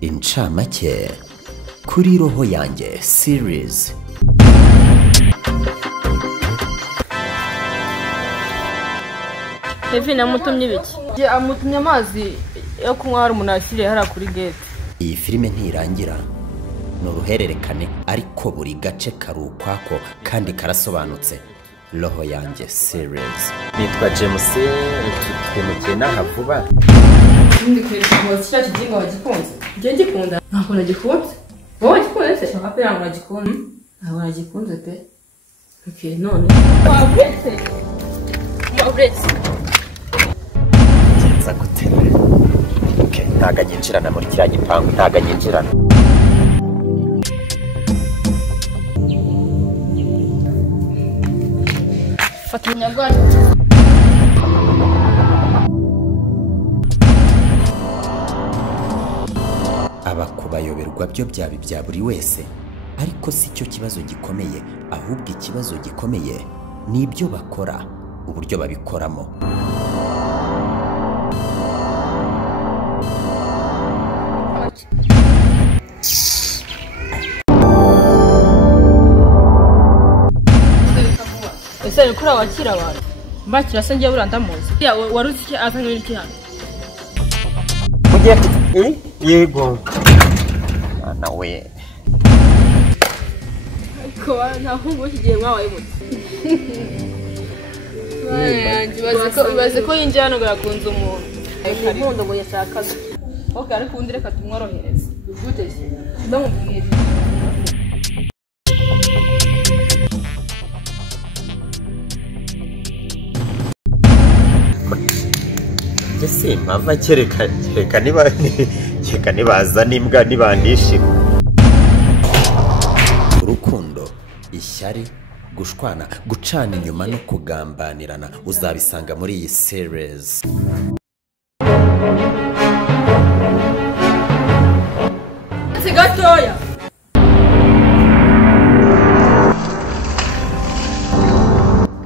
incamake kuri roho yanjye series. Evi namutumye ibiki? Amutumye amazi yo kunywa hari umuntu ashyiriye hariya kuri gate. Iyi filime ntirangira, ni uruhererekane ariko buri gace kari ukwako kandi karasobanutse. Roho yanjye series. Nitwa James, twimukina havuba. Ndi kwereka ngo cya kigingo wagikunze. Ngiye ngikunda. Ntabwo nagikunze. Wowe gikunze se? Papa yangu nagikunze. Ntabwo nagikunze pe. Okay, none. Wabretse. Nza guterura. Okay, ntaga nyinjirana muri kiriya gipangu, ntaga nyinjirana. Fata umunyarwanda. Abakubayoberwa byo byaba ibya buri wese, ariko si cyo kibazo gikomeye, ahubwo ikibazo gikomeye ni ibyo bakora, uburyo babikoramo. Ese ukora wakira abantu? Mbakira se ngiye buranda muzi. Ya waruzi iki azanye iki hano? Mugiye yego. Ana we. Ko ntaho ngo kigiye mwabaye muti. Baze ko yinjye hano gakunze umuntu. Impundu ngo yashakaga. Okay, ariko undi reka tumworohereze. Guteze. Ndamubwira. Ese mama kereka nibaza n'imbwa nibandishima. Urukundo, ishyari, gushwana, gucana inyuma no kugambanirana uzabisanga muri iyi series. Gatoya.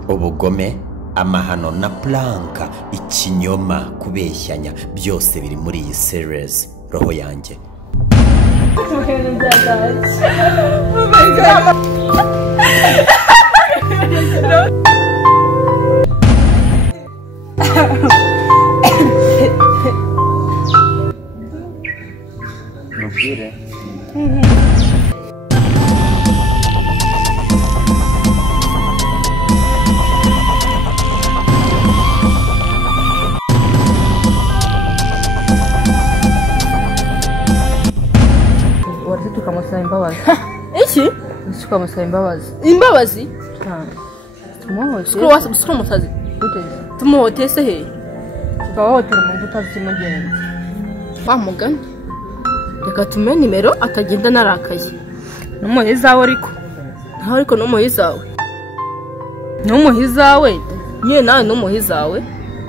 Ubugome, amahano na planka, ikinyoma, kubeshyanya, byose biri muri iyi series Roho yanjye. Mubwire. Tukamusaba imbabazi. Iki? Tukamusaba imbabazi. Imbabazi? Tumuhote. Tumuhote. Tumuhote se he? Tukahotera mu mbuto z'umugenzi. Wamugana. Reka tume nimero atagenda narakaye. Numuhizawe ariko. Ntaho ariko numuhizawe. Numuhizawe. Nye nawe numuhizawe.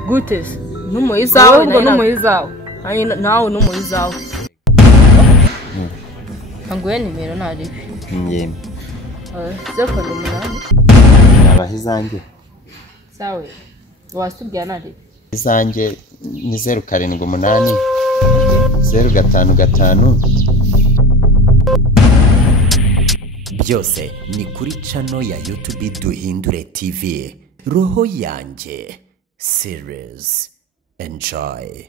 Guteze. Numuhizawe ngo numuhizawe. Nawe numuhizawe. Anguye nimero nari. Nyeme. Zeko n'umunani. Abahizange. Sawe. Wasubya nari. Izange ni 078 055. Byose ni kuri channel ya YouTube Duhindure TV. Roho yanjye series. Enjoy.